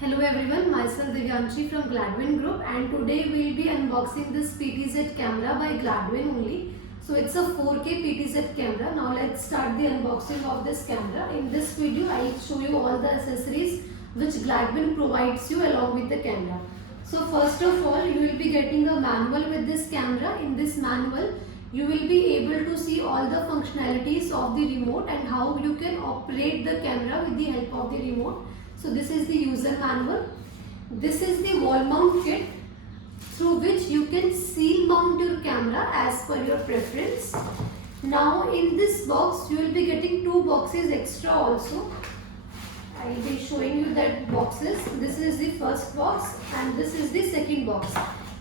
Hello everyone, myself Divyanshi from Gladwin Group, and today we will be unboxing this PTZ camera by Gladwin only. So it's a 4K PTZ camera. Now let's start the unboxing of this camera. In this video I will show you all the accessories which Gladwin provides you along with the camera. So first of all, you will be getting a manual with this camera. In this manual you will be able to see all the functionalities of the remote and how you can operate the camera with the help of the remote. So this is the user manual. This is the wall mount kit through which you can seal mount your camera as per your preference. Now in this box you will be getting two boxes extra also. I will be showing you that boxes. This is the first box and this is the second box.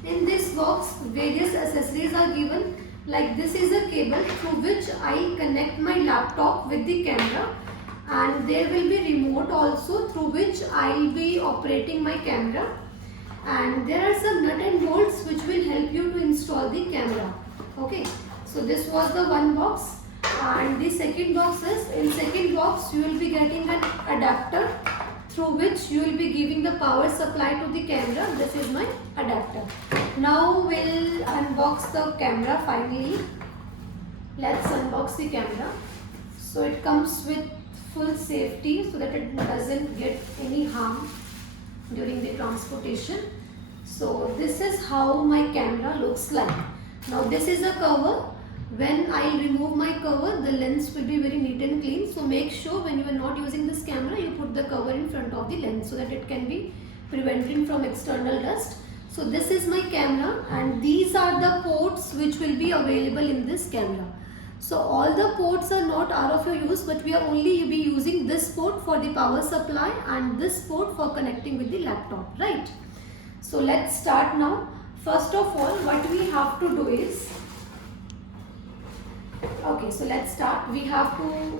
In this box various accessories are given, like this is a cable through which I connect my laptop with the camera, and there will be remote also through which I will be operating my camera, and there are some nut and bolts which will help you to install the camera. Okay, so this was the one box, and the second box is, in second box you will be getting an adapter through which you will be giving the power supply to the camera. This is my adapter. Now we'll unbox the camera finally. Let's unbox the camera. So it comes with full safety so that it doesn't get any harm during the transportation. So this is how my camera looks like. Now this is a cover. When I remove my cover, the lens will be very neat and clean. So make sure when you are not using this camera, you put the cover in front of the lens so that it can be prevented from external dust. So this is my camera, and these are the ports which will be available in this camera. So all the ports are not out of your use, but we are only be using this port for the power supply and this port for connecting with the laptop, right? So let's start now. First of all, what we have to do is, okay, so let's start. We have to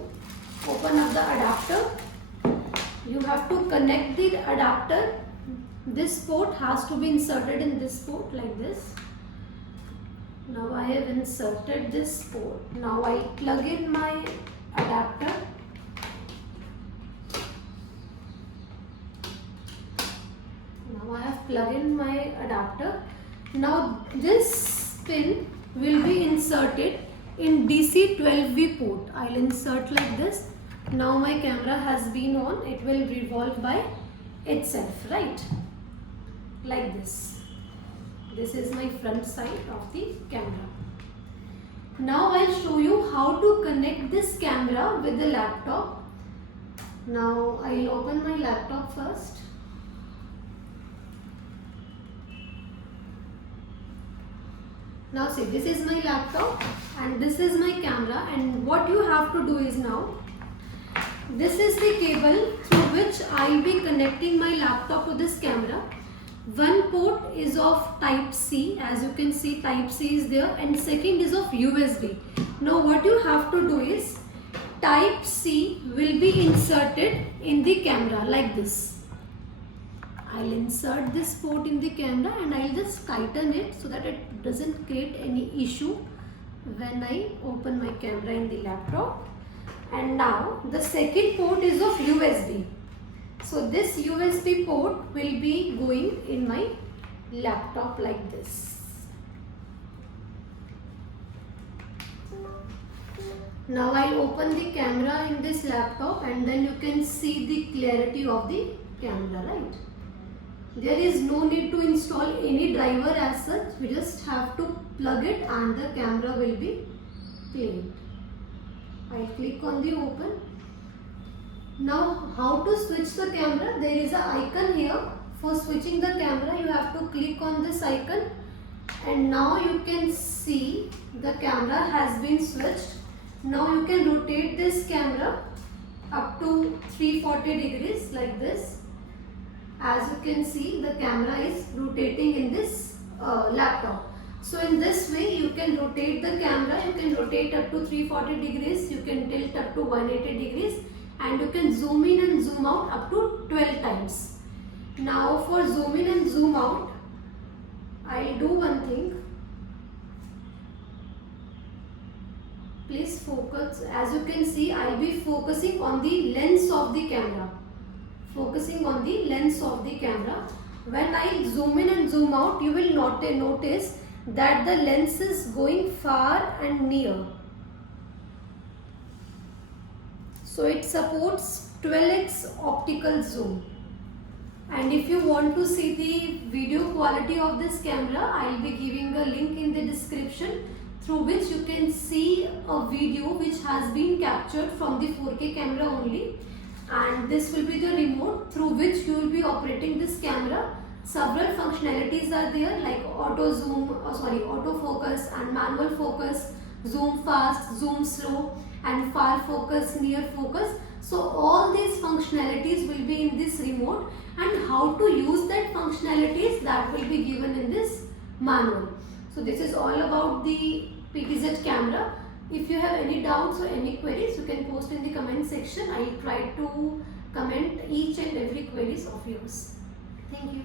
open up the adapter. You have to connect the adapter. This port has to be inserted in this port like this. Now I have inserted this port. Now I plug in my adapter. Now I have plugged in my adapter. Now this pin will be inserted in DC 12V port. I'll insert like this. Now my camera has been on. It will revolve by itself, right? Like this. This is my front side of the camera. Now I'll show you how to connect this camera with the laptop. Now I'll open my laptop first. Now see, this is my laptop and this is my camera, and what you have to do is, now this is the cable through which I'll be connecting my laptop to this camera. One port is of type C, as you can see type C is there, and second is of USB. Now what you have to do is, type C will be inserted in the camera like this. I'll insert this port in the camera and I'll just tighten it so that it doesn't create any issue when I open my camera in the laptop. And now the second port is of USB. So this USB port will be going in my laptop like this. Now I'll open the camera in this laptop and then you can see the clarity of the camera, right? There is no need to install any driver as such. We just have to plug it and the camera will be clean. I'll click on the open. Now how to switch the camera? There is an icon here. For switching the camera you have to click on this icon, and now you can see the camera has been switched. Now you can rotate this camera up to 340 degrees like this. As you can see, the camera is rotating in this laptop. So in this way you can rotate the camera. You can rotate up to 340 degrees. You can tilt up to 180 degrees. And you can zoom in and zoom out up to 12 times. Now for zoom in and zoom out, I'll do one thing. Please focus. As you can see, I'll be focusing on the lens of the camera. focusing on the lens of the camera. When I zoom in and zoom out, you will notice that the lens is going far and near. So it supports 12x optical zoom. And if you want to see the video quality of this camera, I will be giving a link in the description through which you can see a video which has been captured from the 4K camera only. And this will be the remote through which you will be operating this camera. Several functionalities are there like auto zoom, autofocus and manual focus, zoom fast, zoom slow, and far focus, near focus. So all these functionalities will be in this remote, and how to use that functionalities, that will be given in this manual. So this is all about the PTZ camera. If you have any doubts or any queries, you can post in the comment section. I will try to comment each and every queries of yours. Thank you.